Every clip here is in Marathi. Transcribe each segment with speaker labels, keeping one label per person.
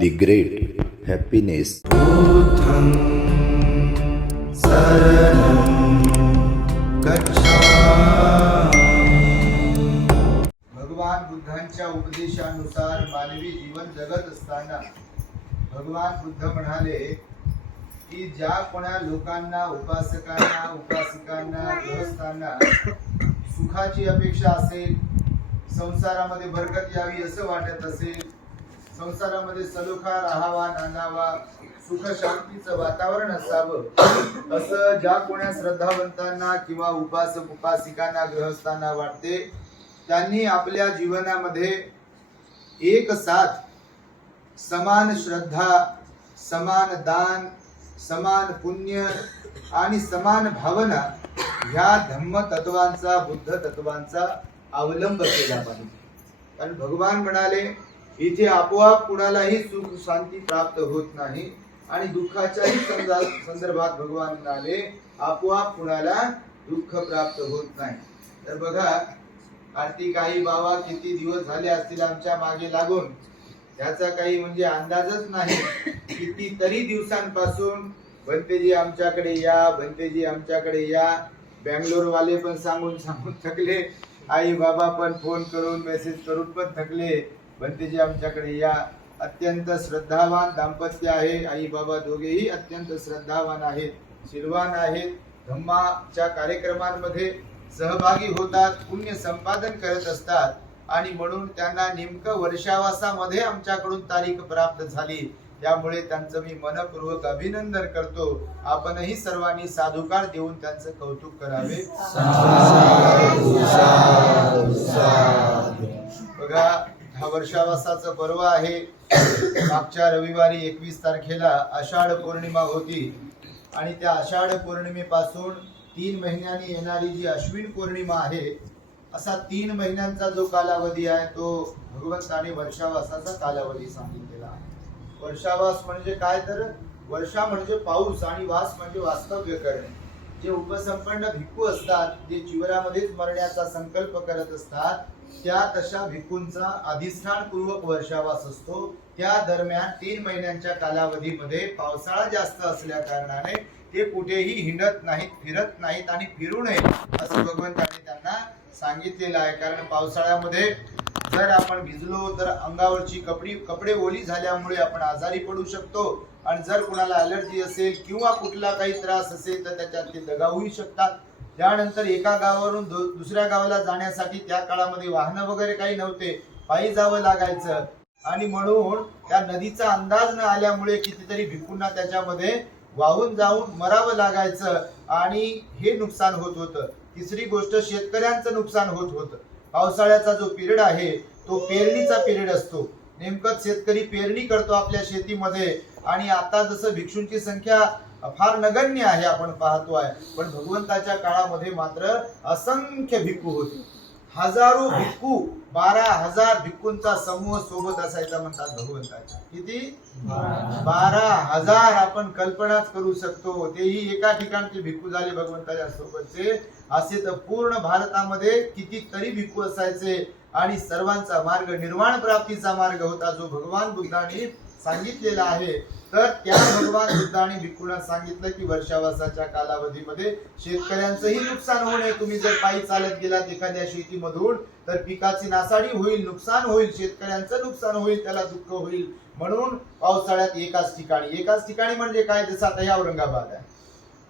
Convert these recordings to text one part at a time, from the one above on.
Speaker 1: the great happiness.
Speaker 2: भगवान बुद्धांच्या उपदेशानुसार मानवी जीवन जगत असताना भगवान बुद्ध म्हणाले की ज्या कोणा लोकांना उपासकांना उपासिकांना गृहस्थांना सुखाची अपेक्षा असेल संसारामध्ये बरकत यावी असं वाटत असेल संसारामध्ये सलोखा राहावा नांदावा सुख शांतीचं वातावरण असावं. असं ज्या कोण्या श्रद्धावंतांना किंवा उपासक उपासिकांना ग्रहस्थांना वाटते त्यांनी आपल्या जीवनामध्ये एक साथ समान श्रद्धा समान दान समान पुण्य आणि समान भावना ह्या धम्म तत्वांचा बुद्ध तत्वांचा अवलंब केला पाहिजे. कारण भगवान म्हणाले इथे आपोआप कुणालाही सुख शांती प्राप्त होत नाही आणि दुःखाच्याही संदर्भात भगवान म्हणाले आपोआप कुणाला दुःख प्राप्त होत नाही. तर बघा कार्तिक आई बाबा किती दिवस झाले असतील आमच्या मागे लागून. त्याचा काही म्हणजे अंदाजच नाही. कितीतरी दिवसांपासून भंतेजी आमच्याकडे या भंतेजी आमच्याकडे या. बँगलोर वाले पण सांगून सांगून थकले. आई बाबा पण फोन करून मेसेज करून पण थकले. भंतेजी आमच्याकडे या अत्यंत श्रद्धावान दाम्पत्य आहे. आई बाबा दोघेही अत्यंत श्रद्धावान आहेत शिरवान आहेत. धम्माच्या कार्यक्रमांमध्ये सहभागी होतात पुण्य संपादन करत असतात आणि म्हणून त्यांना नेमकं वर्षावासामध्ये आमच्याकडून तारीख प्राप्त झाली. त्यामुळे त्यांचं मी मनपूर्वक अभिनंदन करतो. आपणही सर्वांनी साधुकार देऊन त्यांचं कौतुक करावे. बघा हा वर्षावासाचं पर्व आहे. मागच्या रविवारी एकवीस तारखेला आषाढ पौर्णिमा होती. आणि त्या आषाढ पौर्णिमेपासून तीन महिन्यांनी येणारी जी अश्विन पौर्णिमा आहे असा तीन महिन्यांचा जो कालावधी आहे तो भगवंताने वर्षावासाचा कालावधी सांगितलेला आहे. वर्षावास म्हणजे काय तर? वर्षा म्हणजे पाऊस आणि वास म्हणजे वास्तव्य करणे. जे उपसंपन्न भिक्खू असतात जे जीवनामध्येच मरण्याचा संकल्प करत असतात त्या तशा भिक्खूंचा अधिष्ठानपूर्वक वर्षावास असतो त्या दरम्यान तीन महिन्यांच्या कालावधीमध्ये पावसाळा जास्त असल्या कारणाने ते कुठेही हिंडत नाहीत फिरत नाहीत आणि फिरू नये असं भगवंताने त्यांना सांगितलेलं आहे. कारण पावसाळ्यामध्ये जर आपण भिजलो तर अंगावरची कपडी कपडे ओली झाल्यामुळे आपण आजारी पडू शकतो. आणि जर कुणाला अलर्जी असेल किंवा कुठला काही त्रास असेल तर त्याच्यात ते दगावूही शकतात. त्यानंतर एका गावावरून दु- दुसऱ्या गावाला जाण्यासाठी त्या काळामध्ये वाहनं वगैरे काही नव्हते. पायी जावं लागायचं. आणि म्हणून त्या नदीचा अंदाज न आल्यामुळे कितीतरी भिकूंना त्याच्यामध्ये वाहून जाऊन मरावं लागायचं आणि हे नुकसान होत होतं. तिसरी गोष्ट शेतकऱ्यांचं नुकसान होत होतं. पावसाळ्याचा जो पिरियड आहे तो पेरणीचा पिरियड असतो. नेमकंच शेतकरी पेरणी करतो आपल्या शेतीमध्ये आणि आता जसं भिक्षूंची संख्या फार नगण्य आहे आपण पाहतो आहे. पण भगवंताच्या काळामध्ये मात्र असंख्य भिक्खू होते. हजारो भिक्खू बारा हजार भिक्खूंचा समूह सोबत असायचा म्हणतात भगवंताच्या. किती? बारा हजार आपण कल्पनाच करू शकतो. तेही एका ठिकाणचे भिक्खू झाले भगवंताच्या सोबतचे. असे तर पूर्ण भारतामध्ये कितीतरी भिक्खू असायचे. आणि सर्वांचा मार्ग निर्वाण प्राप्तीचा मार्ग होता जो भगवान बुद्धाने सांगितलेलं आहे. तर त्या भगवान बुद्धाने भिक्खूंना सांगितलं की वर्षावासाच्या कालावधीमध्ये शेतकऱ्यांचंही नुकसान होऊ नये. तुम्ही जर पायी चालत गेलात एखाद्या शेतीमधून तर पिकाची नासाडी होईल नुकसान होईल शेतकऱ्यांचं नुकसान होईल त्याला दुःख होईल. म्हणून पावसाळ्यात एकाच ठिकाणी. एकाच ठिकाणी म्हणजे काय? जसं आता हे औरंगाबाद आहे.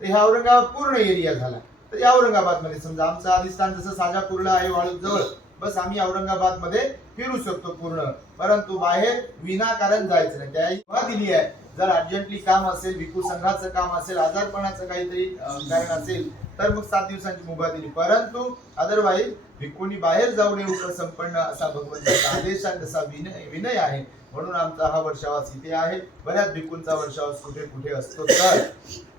Speaker 2: तर ह्या औरंगाबाद पूर्ण एरिया झाला. तर या औरंगाबादमध्ये समजा आमचं अधिष्ठान जसं साजापूरला आहे वाळूजवळ बस आम्ही औरंगाबादमध्ये फिरू शकतो पूर्ण. परंतु बाहेर विनाकारण जायचं नाही. त्या दिली आहे. जर अर्जंटली काम असेल भिकू संघाचं काम असेल आजारपणाचं काहीतरी कारण असेल तर मग सात दिवसांची मुभा दिली. परंतु अदरवाईज भिक्खूंनी बाहेर जाऊ नये उपसंपन्न असा भगवंताचा आदेश आणि तसा विनय विनय आहे. म्हणून आमचा हा वर्षावास इथे आहे. बऱ्याच भिक्खूंचा वर्षावास कुठे कुठे असतो तर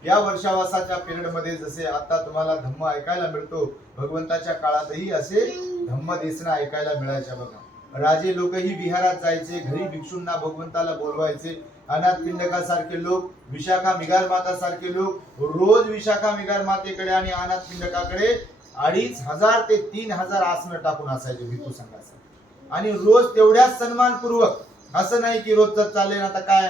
Speaker 2: या वर्षावासाच्या पिरियडमध्ये जसे आता तुम्हाला धम्म ऐकायला मिळतो भगवंताच्या काळातही असे धम्म दिसणं ऐकायला मिळायच्या बघा. राजे लोकही विहारात जायचे घरी भिक्षूंना भगवंताला बोलवायचे. अनाथ पिंडकासारखे लोक विशाखा मिगार माता सारखे लोक रोज विशाखा मिगार मातेकडे आणि अनाथ पिंडकाकडे अडीच हजार ते तीन हजार आसनं टाकून असायचे भिक्खू संघाचं. आणि रोज तेवढ्याच सन्मानपूर्वक असं नाही की रोजच चाललंय ना आता काय?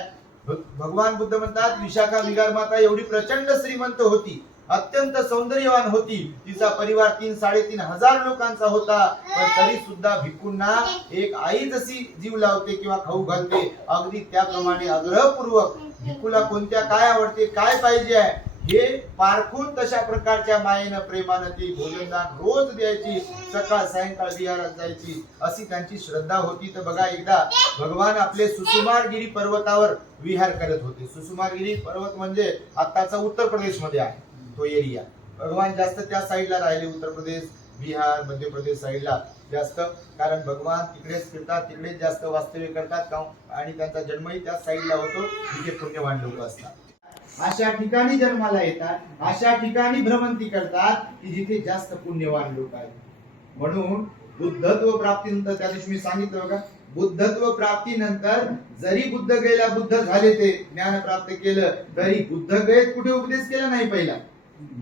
Speaker 2: भगवान बुद्ध म्हणतात विशाखा विगार माता एवढी प्रचंड श्रीमंत होती. अत्यंत सौंदर्यवान होती. तिचा परिवार तीन साडेतीन हजार लोकांचा होता. पण तरी सुद्धा भिक्खूंना एक आई जशी जीव लावते किंवा खाऊ घालते अगदी त्याप्रमाणे आग्रहपूर्वक भिक्खूला कोणत्या काय आवडते काय पाहिजे आहे हे पारखून तशा प्रकारच्या मायेनं प्रेमानं ती भोजनदान रोज द्यायची सकाळ सायंकाळ विहारात जायची अशी त्यांची श्रद्धा होती. तर बघा एकदा भगवान आपले सुसुमारगिरी पर्वतावर विहार करत होते. सुसुमारगिरी पर्वत म्हणजे आताचा उत्तर प्रदेशमध्ये आहे. तो एरिया. भगवान जास्त त्या साईडला राहिले उत्तर प्रदेश बिहार मध्य प्रदेश साईडला जास्त. कारण भगवान तिकडेच फिरतात तिकडेच जास्त वास्तव्य करतात आणि त्यांचा जन्मही त्याच साईडला होतो तिथे पुण्यवान लोक असतात. अशा ठिकाणी जन्माला येतात अशा ठिकाणी भ्रमंती करतात की जिथे जास्त पुण्यवान लोक आहेत. म्हणून बुद्धत्व प्राप्तीनंतर त्या दिवशी मी सांगितलं बघा बुद्धत्व प्राप्तीनंतर जरी बुद्ध गेला बुद्ध झाले ते ज्ञान प्राप्त केलं तरी बुद्ध गयेत कुठे उपदेश केला नाही पहिला?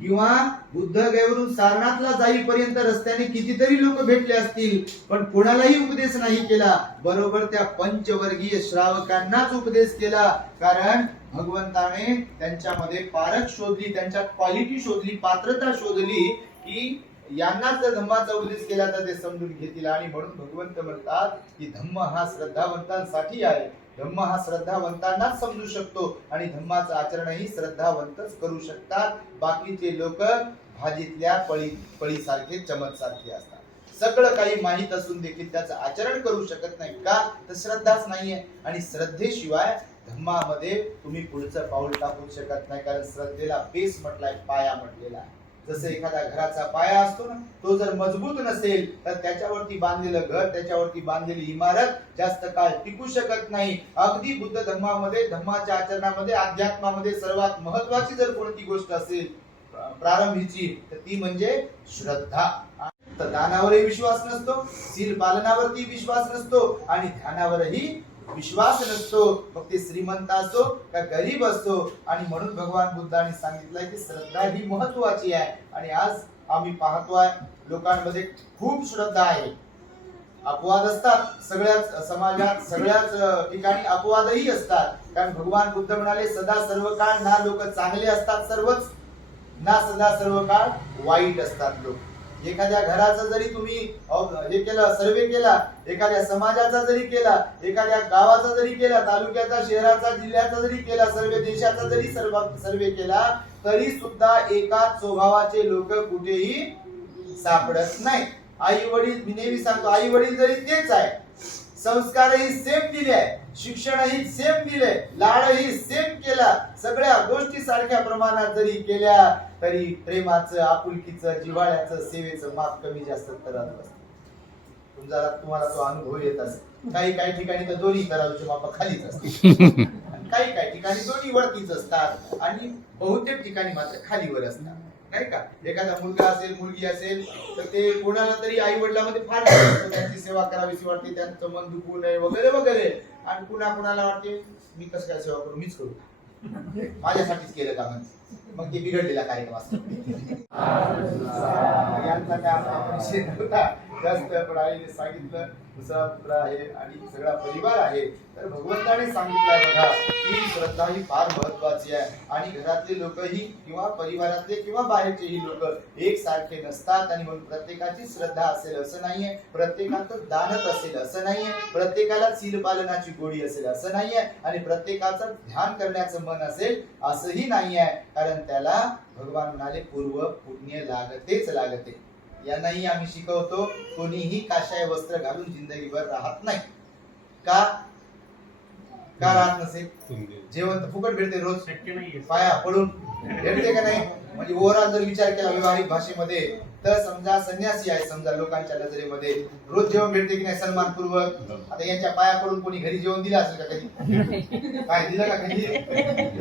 Speaker 2: किंवा बुद्धगयवरून सारनाथला जाईपर्यंत रस्त्याने कितीतरी लोक भेटले असतील पण कोणालाही उपदेश नाही केला. बरोबर त्या पंचवर्गीय श्रावकांनाच उपदेश केला. कारण भगवंताने त्यांच्यामध्ये पारख शोधली त्यांच्यात क्वालिटी शोधली पात्रता शोधली की यांनाच जर धम्माचा उपदेश केला तर ते समजून घेतील. आणि म्हणून भगवंत म्हणतात की धम्म हा श्रद्धावंतांसाठी आहे. धम्म हा श्रद्धावंतांनाच समजू शकतो आणि धम्माचं आचरणही श्रद्धावंतच करू शकतात. बाकीचे लोक भाजीतल्या पळी पळीसारखे चमत्सारखे असतात. सगळं काही माहीत असून देखील त्याचं आचरण करू शकत नाही का? तर श्रद्धाच नाहीये. आणि श्रद्धेशिवाय धम्मामध्ये तुम्ही पुढचं पाऊल टाकू शकत नाही कारण श्रद्धेला बेस म्हटलाय पाया म्हटलेला आहे. जसं एखाद्या घराचा पाया असतो ना तो जर मजबूत नसेल तर त्याच्यावरती बांधलेलं घर त्याच्यावरती बांधलेली इमारत जास्त काळ टिकू शकत नाही. अगदी बुद्ध धर्मामध्ये धर्माच्या आचरणामध्ये अध्यात्मामध्ये सर्वात महत्वाची जर कोणती गोष्ट असेल प्रारंभीची तर ती म्हणजे श्रद्धा. तर दानावरही विश्वास नसतो सील पालनावरती विश्वास नसतो आणि ध्यानावरही विश्वास नसतो मग ते श्रीमंत असो का गरीब असो. आणि म्हणून भगवान बुद्धाने सांगितलंय की श्रद्धा ही महत्वाची आहे. आणि आज आम्ही पाहतोय लोकांमध्ये खूप श्रद्धा आहे. अपवाद असतात सगळ्याच समाजात सगळ्याच ठिकाणी अपवादही असतात. कारण भगवान बुद्ध म्हणाले सदा सर्व काळ ना लोक चांगले असतात सर्वच ना सदा सर्व काळ वाईट असतात लोक. एखाद्या घराचा जरी तुम्ही हे केला सर्वे केला एखाद्या समाजाचा जरी केला एखाद्या गावाचा जरी केला तालुक्याचा शहराचा जिल्ह्याचा जरी केला सर्वे देशाचा जरी सर्व सर्वे केला तरी सुद्धा एकाच स्वभावाचे लोक कुठेही सापडत नाही. आई वडील मी नेहमी सांगतो आई वडील जरी तेच आहे संस्कारही सेम दिले आहे शिक्षणही सेम दिले लाडही सेम केला सगळ्या गोष्टी सारख्या प्रमाणात जरी केल्या तरी प्रेमाचं आपुलकीचं जिव्हाळ्याचं सेवेचं माप कमी जास्त करत असतं तुमचा तुम्हाला तो अनुभव येत असेल. काही काही ठिकाणी तर दोन्ही तराजूचे माप खालीच असते आणि काही काही ठिकाणी दोन्ही वरतीच असतात आणि बहुतेक ठिकाणी मात्र खालीवर असतात. नाही का? एखादा मुलगा असेल मुलगी असेल तर ते कोणाला तरी आई वडिलांमध्ये फार. त्यांची सेवा करावीशी वाटते त्यांचं मन दुखू नये वगैरे वगैरे. आणि पुन्हा कुणाला वाटते मी कसं काय सेवा करू? मीच करू. माझ्यासाठीच केलं का म्हणजे? मग ते बिघडलेला कार्यक्रम असतो. यांचा काय आपला विषय नव्हता. जास्त पण आईने सांगितलं दुसरा पुत्र आहे आणि सगळा परिवार आहे. तर भगवंताने सांगितलं बघा की श्रद्धा ही फार महत्वाची आहे. आणि घरातले लोकही किंवा परिवारातले किंवा बाहेरचेही लोक एकसारखे नसतात आणि म्हणून प्रत्येकाची श्रद्धा असेल असं नाहीये. प्रत्येकाचं दानत असेल असं नाहीये. प्रत्येकाला सील पालनाची गोडी असेल असं नाहीये. आणि प्रत्येकाचं ध्यान करण्याचं मन असेल असंही नाहीये. कारण त्याला भगवान म्हणाले पूर्व पुण्य लागतेच लागते. यांनाही आम्ही शिकवतो कोणीही काशाय वस्त्र घालून जिंदगीभर राहत नाही. का? का राहत नसेल? जेवण तर फुकट भेटते रोज. पाया पडून भेटते का नाही? म्हणजे ओव्हरऑल जर विचार केला व्यवहारिक भाषेमध्ये तर समजा संन्यासी आहे समजा लोकांच्या नजरेमध्ये रोज जेवण भेटते की नाही सन्मानपूर्वक? आता यांच्या पाया पडून कोणी घरी जेवण दिलं असेल का कधी? काय दिलं का कधी?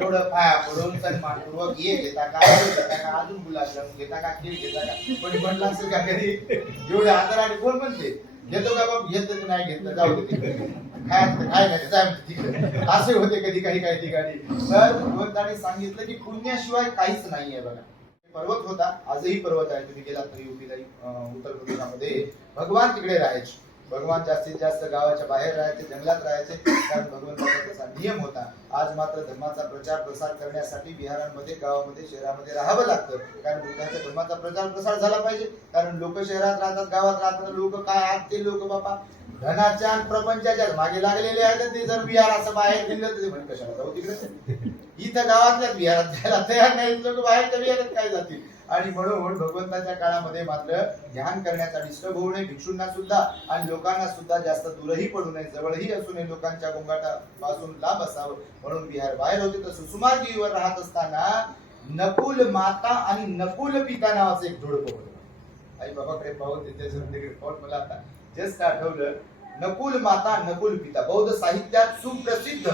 Speaker 2: एवढं पाया पडून सन्मानपूर्वक ये घेता का ये घेता का अजून गुलाबजाम घेता का खीर घेता का? कोणी म्हणलं असेल का घरी एवढे आदराने कोण म्हणते? घेतो का बाब? घेतो की नाही घेतलं जाऊ दे. काय असतं, काय नाही जाय. असे होते कधी काही काही ठिकाणी. तर भगवंताने सांगितलं की पुण्याशिवाय काहीच नाहीये बघा. पर्वत होता. आजही पर्वत आहे. तुम्ही गेला तरी उभी उत्तर प्रदेशामध्ये. भगवान तिकडे राहायचे. भगवान जास्तीत जास्त गावाच्या बाहेर राहायचे जंगलात राहायचे. कारण भगवंताचा तसा नियम होता. आज मात्र धर्माचा प्रचार प्रसार करण्यासाठी बिहारांमध्ये गावामध्ये शहरामध्ये राहावं लागतं. कारण बुद्धाच्या धर्माचा प्रचार प्रसार झाला पाहिजे. कारण लोक शहरात राहतात गावात राहतात. लोक काय आहेत ते लोक बापा? धनाच्या प्रपंचाच्या मागे लागलेले आहेत ते. जर बिहार असं बाहेर दिलं तर ते कशाला जाऊ तिकडे? इथं गावातल्या बिहारात जायला तयार नाही. लोक बाहेरच्या बिहारात काय जातील? आणि म्हणून भगवंताच्या काळामध्ये मात्र ध्यान करण्याचा डिस्टर्ब होऊ नये भिक्षूंना सुद्धा आणि लोकांना सुद्धा जास्त दूरही पडू नये जवळही असू नये लोकांच्या गोंगाटापासून लांब असावं. म्हणून बिहार बाहेर होते तर सुसुमार्गीवर राहत असताना नकुल माता आणि नकुल पिता नावाचं एक जोडपं होतं. आई बाबाकडे पाहून तिथे पाहून मला आता जस्ट आठवलं नकुल माता नकुल पिता. बौद्ध साहित्यात सुप्रसिद्ध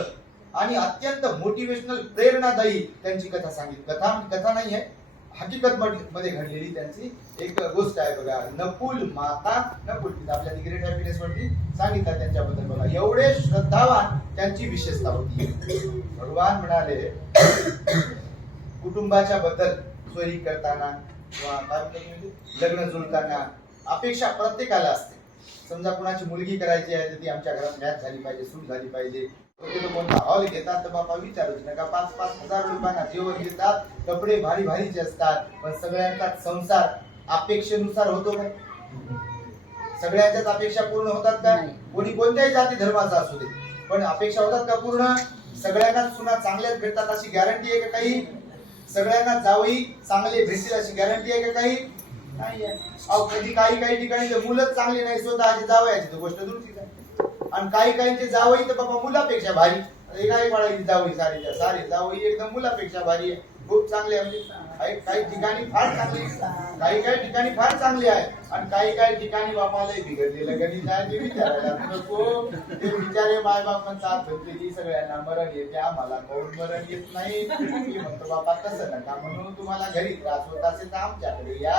Speaker 2: आणि अत्यंत मोटिवेशनल प्रेरणादायी त्यांची कथा सांगितली. कथा म्हणजे कथा नाही आहे हकीकत मध्ये घडलेली त्यांची एक गोष्ट आहे बघा. नकुल माता नकुल पिता आपल्या ग्रेट हॅपीनेस वरती सांगितलं त्यांच्याबद्दल बघा. एवढे श्रद्धावान त्यांची विशेषता होती. भगवान म्हणाले कुटुंबाच्या बद्दल चोरी करताना किंवा म्हणजे लग्न जुळताना अपेक्षा प्रत्येकाला असते. समजा कुणाची मुलगी करायची आहे तर ती आमच्या घरात मॅच झाली पाहिजे सूट झाली पाहिजे. हॉल घेतात तर बापा विचारूच नका पाच पाच हजार लोकांना जेवण घेतात कपडे भारी भारीचे असतात पण सगळ्यांचा संसार अपेक्षेनुसार होतो काय सगळ्यांच्याच अपेक्षा पूर्ण होतात का?
Speaker 3: नाही.
Speaker 2: कोणी कोणत्याही जाती धर्माचा असू दे. पण अपेक्षा होतात का पूर्ण? सगळ्यांना सुना चांगल्याच भेटतात अशी गॅरंटी आहे का काही? सगळ्यांना जावई चांगले भेटतील अशी गॅरंटी आहे का काही? नाही आहे. अहो कधी काही काही ठिकाणी मुलंच चांगली नाही स्वतःची जावयाची गोष्ट दूरचीच आहे आणि काही काहींचे जावई तर बाबा मुलापेक्षा भारी. एका एक पडायची जावई सारी सारी जावई एकदम मुलापेक्षा भारी आहे. खूप चांगले आहे. म्हणजे काही काही ठिकाणी फार चांगली काही काही ठिकाणी फार चांगली आहे. आणि काही काही ठिकाणी बापाला बिघडलेलं गणित आहे ते विचारायला नको. ते बिचारे माय बाप म्हणतात भरलेली सगळ्यांना मरण येते आम्हाला कोण मरण येत नाही? मी म्हणतो बापा तसं नका म्हणून तुम्हाला घरी त्रास होत असेल तर आमच्याकडे या.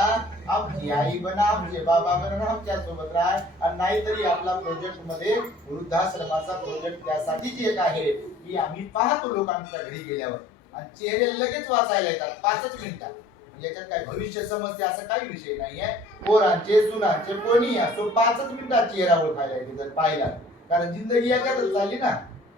Speaker 2: आमची आई बना आमचे बाबा बना आमच्यासोबत राहा. आणि नाहीतरी आपला प्रोजेक्टमध्ये वृद्धाश्रमाचा प्रोजेक्ट त्यासाठीच एक आहे की आम्ही पाहतो लोकांच्या घरी गेल्यावर. आणि चेहरे लगेच वाचायला येतात. पाचच मिनिटात म्हणजे याच्यात काय भविष्य समजते असं काही विषय नाहीये. पोरांचे सुनांचे कोणी असो पाचच मिनिटात चेहरा ओळखायला येते जर पाहिला. कारण जिंदगी याच्यातच चालली ना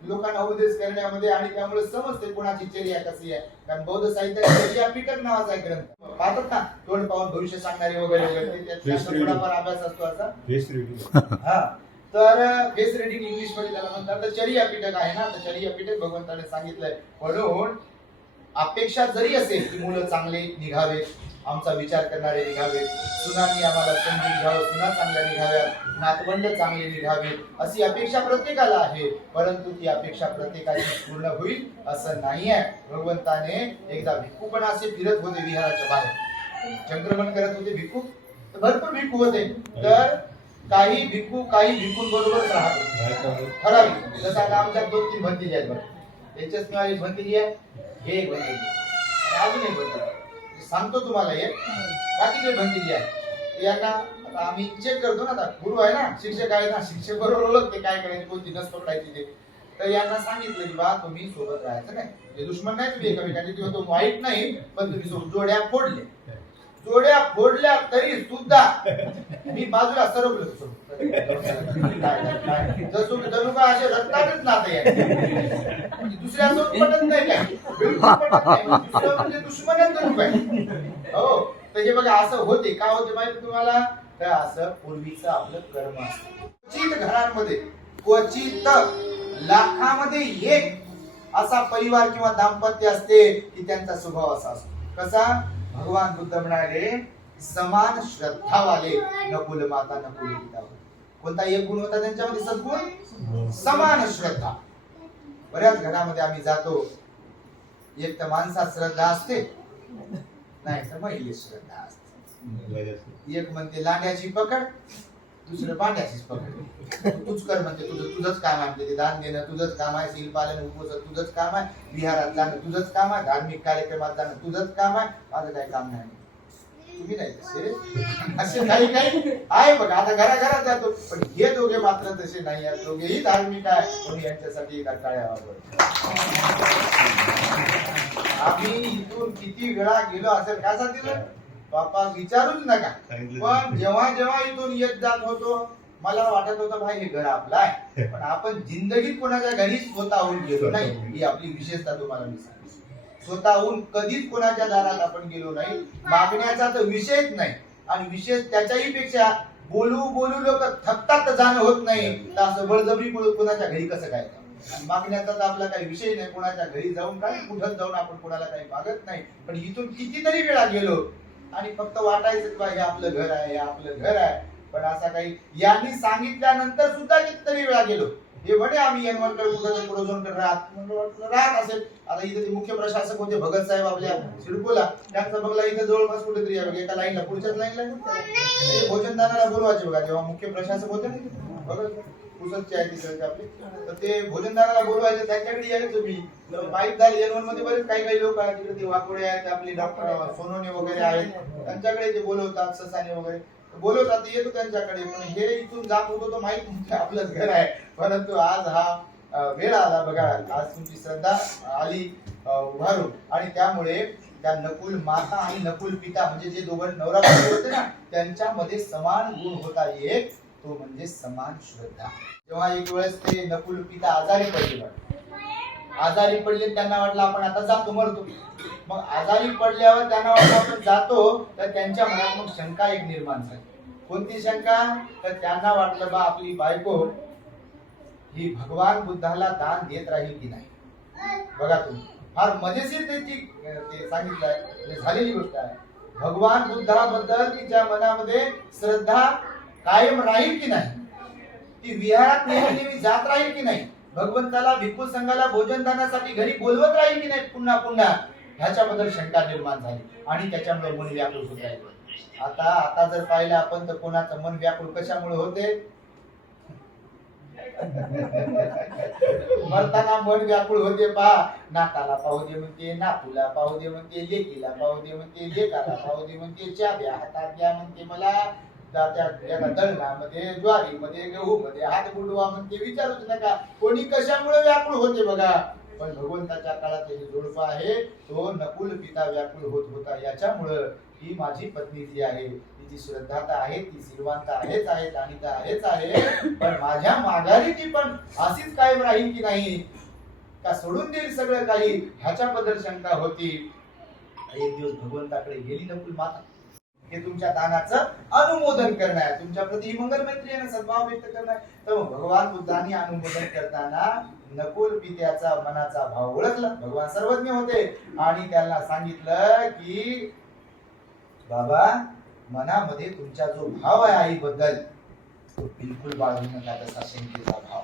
Speaker 2: लोकांना उपदेश करण्यामध्ये आणि त्यामुळे समजते कोणाची चर्या कशी आहे. कारण बौद्ध साहित्यात चर्या पिटक नावाचा ग्रंथ. पाहतात ना तोंड पाहून भविष्य सांगणारे वगैरे थोडाफार अभ्यास असतो असा. हा. तर फेस रिडिंग इंग्लिशमध्ये त्याला म्हणतात तर चर्या पिटक आहे ना तर चर्या पिटक भगवंताने सांगितलंय. म्हणून अपेक्षा जरी असेल की मुलं चांगले निघावेत आमचा विचार करणारे निघावेत सुनांनी आम्हाला समजून घ्यावं सुना चांगल्या निघाव्यात नातवंड चांगले निघावेत अशी अपेक्षा प्रत्येकाला आहे. परंतु ती अपेक्षा प्रत्येकाची पूर्ण होईल असं नाही आहे. भगवंताने एकदा भिक्खू पण असे फिरत होते विहाराच्या बाहेर. चंक्रमण करत होते भिक्खू. तर भरपूर भिक्खू होते. तर काही भिक्खू काही भिक्खूं बरोबर राहत होते. ठराविक. जसं आता आमच्यात दोन तीन भंतीजी आहेत बरं. याच्याच नाव एक भंतीजी आहे. हे एक भंतीजी अजून एक भंतीजी सांगतो तुम्हाला एक बाकीचे जे आहे यांना आता आम्ही चेक करतो ना आता गुरु आहे ना शिक्षक आहे ना शिक्षक बरोबर ओळखते काय करायचे कोणती नस पकडायची ते. तर यांना सांगितलं की बा तुम्ही सोबत राहायचं नाही. म्हणजे दुश्मन नाही तुम्ही एकमेकांचे किंवा तो वाईट नाही पण तुम्ही जोड्या फोडले जोड्या फोडल्या तरी सुद्धा मी बाजूला सरकलो जसं जणू काय असे रक्तातच नाते. म्हणजे दुसऱ्या म्हणजे पटत नाही काय? म्हणजे दुसरं म्हणजे दुश्मनच जणू काय हो तर हे बघा असं होते. का होते माहिती तुम्हाला? तर असं पूर्वीचं आपलं कर्म असतं. क्वचित घरांमध्ये क्वचित लाखामध्ये एक असा परिवार किंवा दाम्पत्य असते की त्यांचा स्वभाव असा असतो. कसा? भगवान बुद्ध म्हणाले समान श्रद्धावाले नकुल माता नकुल पिता. होते. कोणता एक गुण होता त्यांच्यामध्ये? सद्गुण? समान श्रद्धा. बऱ्याच घरामध्ये आम्ही जातो. एक तर माणसात श्रद्धा असते नाही तर महिलेत श्रद्धा असते. एक म्हणते लांड्याची पकड. दुसरं पांड्याचीच पकड तूच कर म्हणते तुझं तुझंच काम आहे म्हणते ते दान देणं तुझंच काम आहे शिल्पालन उपवास तुझंच काम आहे विहारात जाणं तुझंच काम आहे धार्मिक कार्यक्रमात जाणं तुझंच काम आहे. माझं काही काम नाही. तुम्ही नाही तसे. असे काही काही आहे बघा आता घराघरात जातो. पण हे दोघे मात्र तसे नाही आहेत. दोघेही धार्मिक आहे म्हणून यांच्यासाठी एका टाळ्या वापर आम्ही इथून किती वेळा गेलो असेल काय सांगितलं? बापा विचारूच नका. पण जेव्हा जेव्हा इथून येत जात होतो मला वाटत होतं भाई हे घर आपलं आहे. पण आपण जिंदगीत कोणाच्या घरी स्वतःहून गेलो नाही ही आपली विशेषता तुम्हाला मी सांगितली स्वतःहून कधीच कोणाच्या दारात आपण गेलो नाही मागण्याचा तर विषयच नाही. आणि विशेष त्याच्याही पेक्षा बोलू बोलू लोक थकतात जाणं होत नाही. तर असं बळजबरी कोणाच्या घरी कसं काय मागण्याचा तर आपला काही विषय नाही. कोणाच्या घरी जाऊन काय? कुठं जाऊन आपण कोणाला काही मागत नाही. पण इथून कितीतरी वेळा गेलो आणि फक्त वाटायचं हे आपलं घर आहे हे आपलं घर आहे. पण असा काही यांनी सांगितल्यानंतर सुद्धा कितीतरी वेळा गेलो. हे म्हणे आम्ही राहत. राहत असेल. आता इथे ते मुख्य प्रशासक होते भगत साहेब आपल्या सिडकोला. त्यांचा बंगला इथे जवळपास कुठेतरी बघा, एका लाईनला पुढच्याच लाईनला भोजनदाराला बोलवायचे बघा जेव्हा मुख्य प्रशासक होते ना भगत पुसदचे आहे तिथे आपली. तर ते भोजनदाराला बोलवायचे त्यांच्याकडे यायचं तुम्ही. माहीत झाली एनमध्ये बरेच काही काही लोक आहेत तिकडे ते वाकोडे आहेत आपले डॉक्टर सोनोने वगैरे आहेत. त्यांच्याकडे ते बोलवतात ससाने वगैरे. बोलवतात येतो त्यांच्याकडे. पण हे इथून जात होतो तो माहीत आपलंच घर आहे. परंतु आज हा वेळ आला बघा. आज तुमची श्रद्धा आली उभारून. आणि त्यामुळे त्या नकुल माता आणि नकुल पिता म्हणजे जे दोघं नवरा होते ना त्यांच्यामध्ये समान गुण होता एक. तो म्हणजे समान श्रद्धा. जेव्हा एक वेळेस ते नकुल पिता आजारी पडले आजारी पडले त्यांना वाटलं आपण आता जातो मरतो. मग आजारी पडल्यावर त्यांना वाटलं आपण जातो तर त्यांच्या मनात मग शंका एक निर्माण झाली. कोणती शंका? तर त्यांना वाटलं बा आपली बायको ही भगवान बुद्धाला दान देत राहील की नाही? बघा तुम्ही. फार मजेशीर त्याची ते सांगितलं म्हणजे झालेली गोष्ट आहे. भगवान बुद्धाबद्दल तिच्या मनामध्ये श्रद्धा कायम राहील की नाही? ती विहारात नेहमी नेहमी जात राहील की नाही? भगवंताला भिक्खू संघाला भोजन दानासाठी घरी बोलवत राहील की नाही पुन्हा पुन्हा? ह्याच्याबद्दल शंका निर्माण झाली. आणि त्याच्यामुळे मन व्याकुळ होत आहे आता आता जर पाहिलं आपण तर कोणाचं मन व्याकुळ कशामुळे होते? मरताना मन व्याकुळ होते पहा. नाकाला पाहू दे म्हणते नातूला पाहू दे म्हणते लेकीला पाहू दे म्हणते लेकाला पाहू दे म्हणते चाब्या हातात द्या म्हणते मला. त्या त्या गहू दळणामध्ये ज्वारीमध्ये हात बुडवा म्हणते विचारूच नका. कोणी कशामुळे व्याकुळ होते बघा? पण भगवंताच्या काळात हे जोडपं आहे तो नकुल पिता व्याकुळ होत होता. याच्यामुळं ही माझी पत्नी जी आहे तिची श्रद्धा तर आहे ती सिलवान आहेच आहे आणि तर आहेच आहे. पण माझ्या माघारी ती पण अशीच कायम राहील की नाही? का सोडून देईल सगळं काही? ह्याच्याबद्दल शंका होती. एक दिवस भगवंताकडे गेली नकुल माता. हे तुमच्या दानाचं अनुमोदन करणार. तुमच्या प्रती मंगल मैत्री सद्भाव व्यक्त करणार. तर मग भगवान बुद्धांनी अनुमोदन करताना नकुल पित्याचा मनाचा भाव ओळखला. भगवान सर्वज्ञ होते. आणि त्यांना सांगितलं की बाबा मनामध्ये तुमचा जो भाव आहे आईबद्दल तो बिलकुल बाळगू नका. तसा शंकेचा भाव.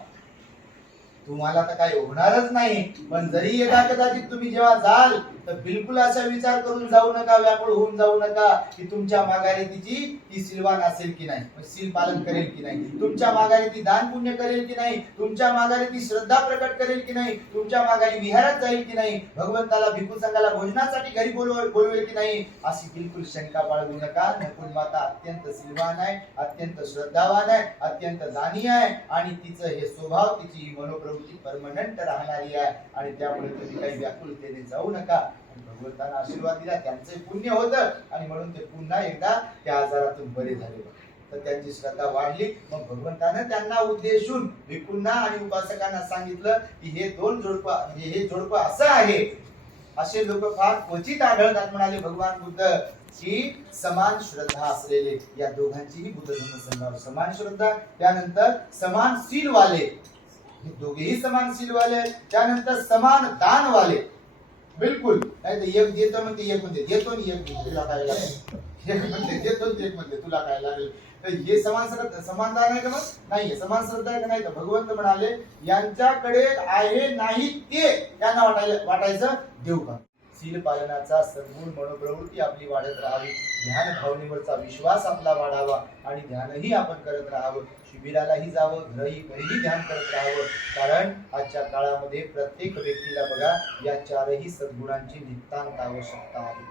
Speaker 2: तुम्हाला तर काही होणारच नाही. पण जरी यदा कदाचित तुम्ही जेव्हा जाल तर बिलकुल असा विचार करून जाऊ नका व्याकुळ होऊन जाऊ नका की तुमच्या माघारी तिची ती सिलवान असेल की नाही. सील पालन करेल की नाही. तुमच्या माघारी ती दान पुण्य करेल की नाही. तुमच्या माघारी ती श्रद्धा प्रकट करेल की नाही. तुमच्या माघारी विहारात जाईल की नाही. भगवंताला भिकू संघाला भोजनासाठी घरी बोलव बोलवेल की नाही. अशी बिलकुल शंका बाळगू नका. नकुल माता अत्यंत सिलवान आहे अत्यंत श्रद्धावान आहे अत्यंत दानी आहे. आणि तिचं हे स्वभाव तिची ही प्रवृत्ती परमनंट राहणारी आहे. आणि त्यामुळे तुम्ही काही व्याकुलतेने जाऊ नका. भगवंतांना आशीर्वाद दिला त्यांचं पुण्य होतं. आणि म्हणून ते पुन्हा एकदा त्या आजारातून बरे झाले तर त्यांची श्रद्धा वाढली. मग भगवंतानं त्यांना उद्देशून भिक्खूंना आणि उपासकांना सांगितलं की हे दोन जोडप म्हणजे हे जोडप असं आहे. असे लोक फार क्वचित आढळतात म्हणाले भगवान बुद्ध. की समान श्रद्धा असलेले या दोघांचीही बुद्ध धर्म समान श्रद्धा त्यानंतर समान सीलवाले. हे दोघेही समान सीलवाले आहेत. त्यानंतर समान दानवाले. बिलकुल. नाही तर एक देतो म्हणते एक म्हणते. देतो आणि एक म्हणते. तुला काय लागेल? एक म्हणते. देतो एक म्हणते. तुला काय लागेल? तर हे समान श्रद्धा समान दान आहे का मग नाही समान श्रद्धा आहे का नाही तर भगवंत म्हणाले यांच्याकडे आहे नाही ते. त्यांना वाटायला वाटायचं देऊ का? सील पालनाचा सद्गुण मनोप्रवृत्ती आपली वाढत राहावी. ध्यान भावनेवरचा विश्वास आपला वाढावा आणि ध्यानही आपण करत राहावं. शिबिरालाही जावं घरही घरीही ध्यान करत राहावं. कारण आजच्या काळामध्ये प्रत्येक व्यक्तीला बघा या चारही सद्गुणांची नितांत आवश्यकता आहे.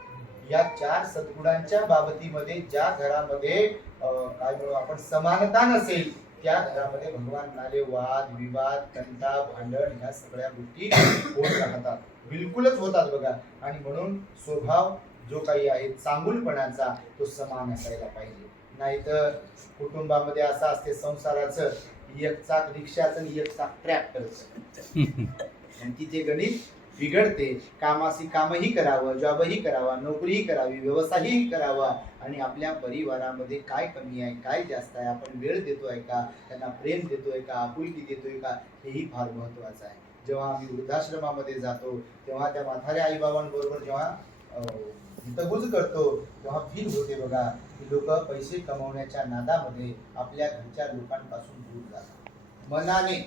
Speaker 2: या चार सद्गुणांच्या बाबतीमध्ये ज्या घरामध्ये काय म्हणू आपण समानता नसेल त्या घरामध्ये भगवान म्हणाले वाद विवाद तंटा भांडण ह्या सगळ्या गोष्टी होत राहतात. बिलकुलच होतात बघा. आणि म्हणून स्वभाव जो काही आहे चांगुलपणाचा तो समान असायला पाहिजे. नाहीतर कुटुंबामध्ये असं असते संसाराचं एक चाक रिक्षाचं आणि एक चाक ट्रॅक्टरचं. आणि तिथे गणित बिघडते. कामाशी कामही करावं जॉबही करावा नोकरीही करावी व्यवसायही करावा. आणि आपल्या परिवारामध्ये काय कमी आहे काय जास्त आहे आपण वेळ देतोय का त्यांना प्रेम देतोय का आपुलकी देतोय का हेही फार महत्वाचं आहे. जेव्हा आम्ही वृद्धाश्रमामध्ये जातो तेव्हा त्या म्हाताऱ्या आईबाबांबरोबर जेव्हा हितगुज करतो तेव्हा फील होते बघा. की लोक पैसे कमवण्याच्या नादामध्ये आपल्या घरच्या लोकांपासून दूर जातात. मनाने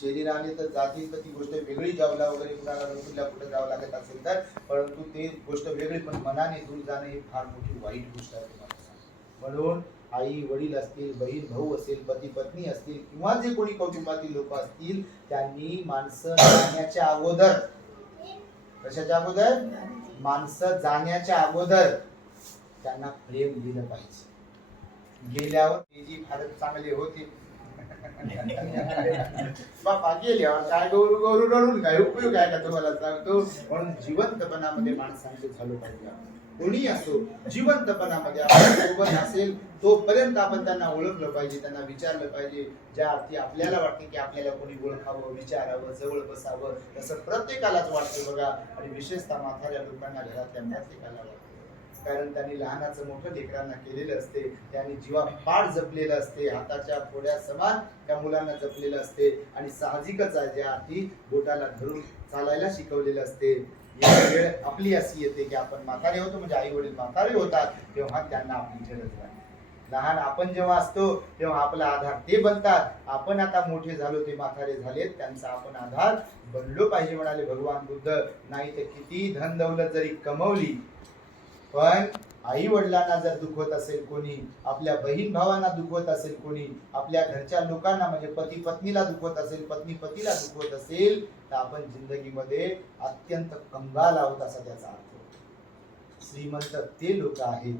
Speaker 2: शरीराने तर जातील तर ती गोष्ट वेगळी जावला वगैरे कुणाला नोकरीला कुठे जावं लागत असेल तर परंतु ते गोष्ट वेगळी पण मनाने दूर जाणं ही फार मोठी वाईट गोष्ट आहे म्हणून आई वडील असतील बहीण भाऊ असेल पती पत्नी असतील किंवा जे कोणी कौटुंबातील लोक असतील त्यांनी माणसं जाण्याच्या अगोदर कशाच्या अगोदर? माणसं जाण्याच्या अगोदर त्यांना प्रेम दिलं पाहिजे. गेल्यावर ते जी फारच चांगले होते. बापा गेल्यावर काय गौरू गौरू रडून काय उपयोग आहे का तुम्हाला सांगतो? म्हणून जिवंतपणामध्ये माणसांचे झालं पाहिजे. कोणी असो जिवंतपणामध्ये आपण सोबत असेल तोपर्यंत आपण त्यांना ओळखलं पाहिजे त्यांना विचारलं पाहिजे. ज्या अर्थी आपल्याला वाटते की आपल्याला कोणी ओळखावं विचारावं जवळ बसावं तसं प्रत्येकालाच वाटतं बघा. आणि विशेषतः म्हाताऱ्या लोकांना घरातल्या प्रत्येकाला वाटतं कारण त्यांनी लहानाचं मोठं लेकरांना केलेलं असते. त्यांनी जीवा फार जपलेलं असते. हाताच्या फोड्या समान त्या मुलांना जपलेलं असते. आणि साहजिकच आहे ज्या अर्थी बोटाला धरून चालायला शिकवलेलं असते. एक वेळ आपली अशी येते की आपण म्हातारे होतो म्हणजे आई वडील म्हातारे होतात तेव्हा त्यांना आपली गरज लागते लहान आपण जेव्हा असतो तेव्हा आपला आधार ते बनतात. आपण आता मोठे झालो ते म्हातारे झालेत त्यांचा आपण आधार बनलो पाहिजे म्हणाले भगवान बुद्ध. नाही तर किती धन दौलत जरी कमवली पण आई वडिलांना जर दुखवत असेल कोणी आपल्या बहीण भावांना दुखवत असेल कोणी आपल्या घरच्या लोकांना म्हणजे पती पत्नीला दुखवत असेल पत्नी पतीला दुखवत असेल तर आपण जिंदगीमध्ये अत्यंत कंगाल आहोत असा त्याचा अर्थ होतो. श्रीमंत ते लोक आहेत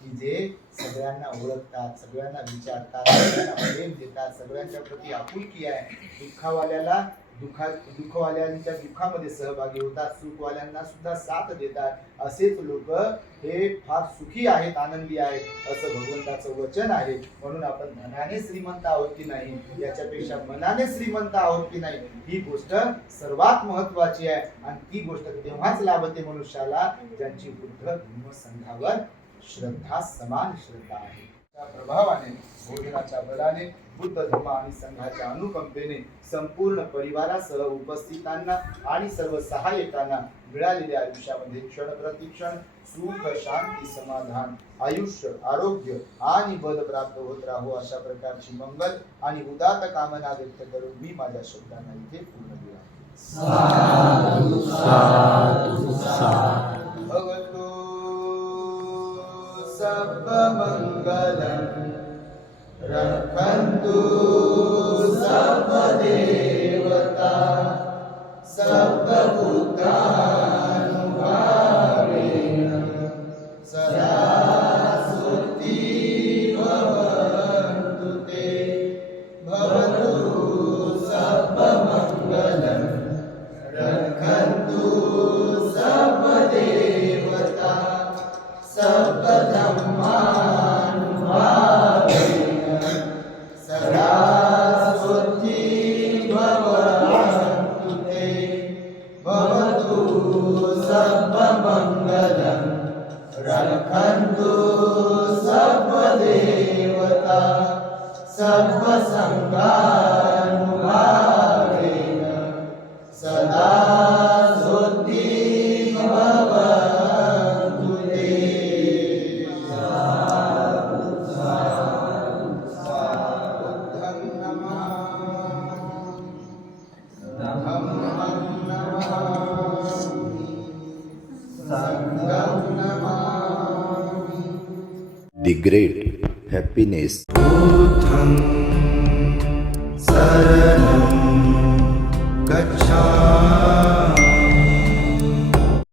Speaker 2: की जे सगळ्यांना ओळखतात सगळ्यांना विचारतात सगळ्यांना प्रेम देतात सगळ्यांच्या प्रती आपुलकी आहे दुःखावाल्याला दुःखा दुःखवाल्यांच्या दुःखामध्ये सहभागी होतात. सुखवाल्यांना सुद्धा साथ देतात. असेच लोक हे फार सुखी आहेत आनंदी आहेत असं भगवंताचं वचन आहे. म्हणून आपण धनाने श्रीमंत आहोत की नाही? याच्यापेक्षा मनाने श्रीमंत आहोत की नाही? ही गोष्ट सर्वात महत्वाची आहे. आणि ती गोष्ट तेव्हाच लाभते मनुष्याला ज्यांची बुद्ध धर्म संघावर श्रद्धा समान श्रद्धा आहे. प्रभावाने भोजनाच्या बलाने बुद्ध धर्म आणि संघाच्या अनुकंपेने संपूर्ण परिवारासह उपस्थितांना आणि सर्व सहाय्यकांना मिळालेल्या आयुष्यामध्ये क्षण प्रतिक्षण सुख शांती समाधान आयुष्य आरोग्य आणि बल प्राप्त होत राहो अशा प्रकारची मंगल आणि उदात कामना व्यक्त करून मी माझ्या शब्दांना इथे पूर्ण दिला
Speaker 1: Santo. Great happiness.